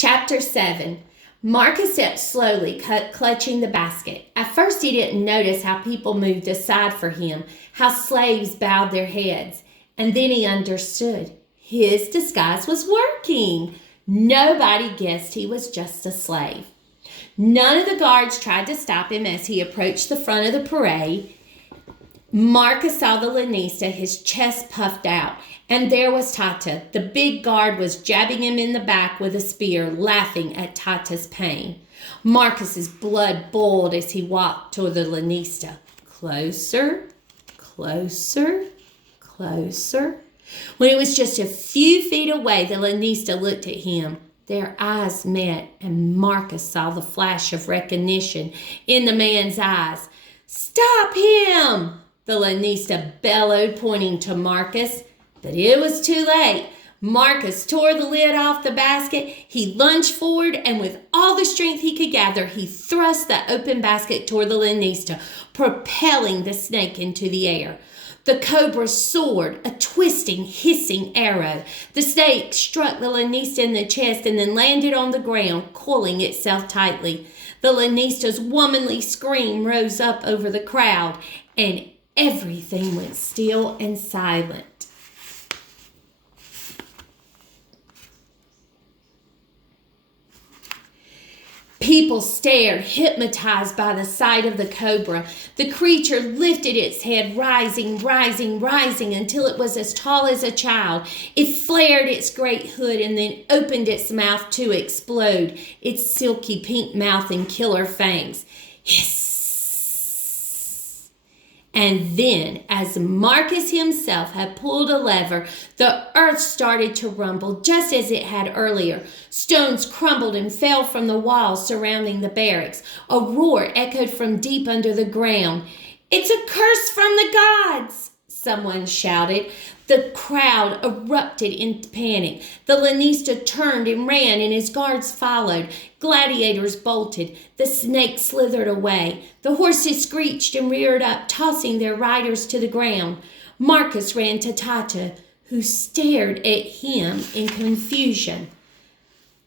Chapter 7. Marcus stepped slowly, clutching the basket. At first he didn't notice how people moved aside for him, how slaves bowed their heads. And then he understood. His disguise was working. Nobody guessed he was just a slave. None of the guards tried to stop him as he approached the front of the parade. Marcus saw the lanista, his chest puffed out, and there was Tata. The big guard was jabbing him in the back with a spear, laughing at Tata's pain. Marcus's blood boiled as he walked toward the lanista. Closer, closer, closer. When it was just a few feet away, the lanista looked at him. Their eyes met, and Marcus saw the flash of recognition in the man's eyes. "Stop him!" the lanista bellowed, pointing to Marcus. But it was too late. Marcus tore the lid off the basket. He lunged forward, and with all the strength he could gather, he thrust the open basket toward the lanista, propelling the snake into the air. The cobra soared, a twisting, hissing arrow. The snake struck the lanista in the chest and then landed on the ground, coiling itself tightly. The lanista's womanly scream rose up over the crowd, and everything went still and silent. People stared, hypnotized by the sight of the cobra. The creature lifted its head, rising, rising, rising, until it was as tall as a child. It flared its great hood and then opened its mouth to explode, its silky pink mouth and killer fangs. Hiss! And then, as Marcus himself had pulled a lever, the earth started to rumble just as it had earlier. Stones crumbled and fell from the walls surrounding the barracks. A roar echoed from deep under the ground. "It's a curse from the gods!" someone shouted. The crowd erupted into panic. The lanista turned and ran, and his guards followed. Gladiators bolted. The snake slithered away. The horses screeched and reared up, tossing their riders to the ground. Marcus ran to Tata, who stared at him in confusion.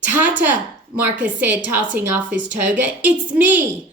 "Tata," Marcus said, tossing off his toga, "it's me."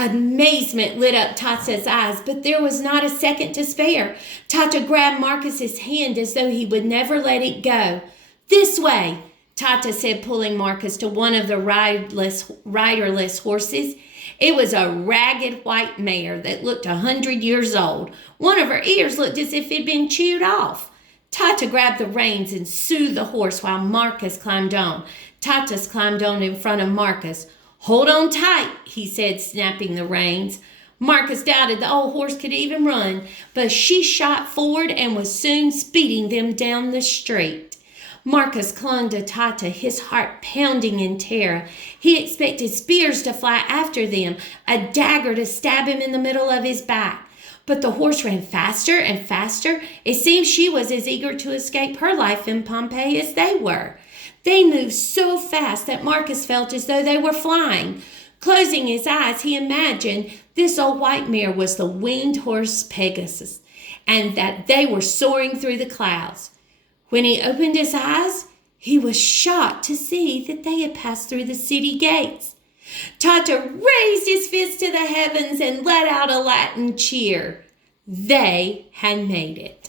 Amazement lit up Tata's eyes, but there was not a second to spare. Tata grabbed Marcus's hand as though he would never let it go. "This way," Tata said, pulling Marcus to one of the riderless horses. It was a ragged white mare that looked 100 years old. One of her ears looked as if it had been chewed off. Tata grabbed the reins and soothed the horse while Marcus climbed on. Tata climbed on in front of Marcus. "Hold on tight," he said, snapping the reins. Marcus doubted the old horse could even run, but she shot forward and was soon speeding them down the street. Marcus clung to Tata, his heart pounding in terror. He expected spears to fly after them, a dagger to stab him in the middle of his back. But the horse ran faster and faster. It seemed she was as eager to escape her life in Pompeii as they were. They moved so fast that Marcus felt as though they were flying. Closing his eyes, he imagined this old white mare was the winged horse Pegasus, and that they were soaring through the clouds. When he opened his eyes, he was shocked to see that they had passed through the city gates. Tata raised his fist to the heavens and let out a Latin cheer. They had made it.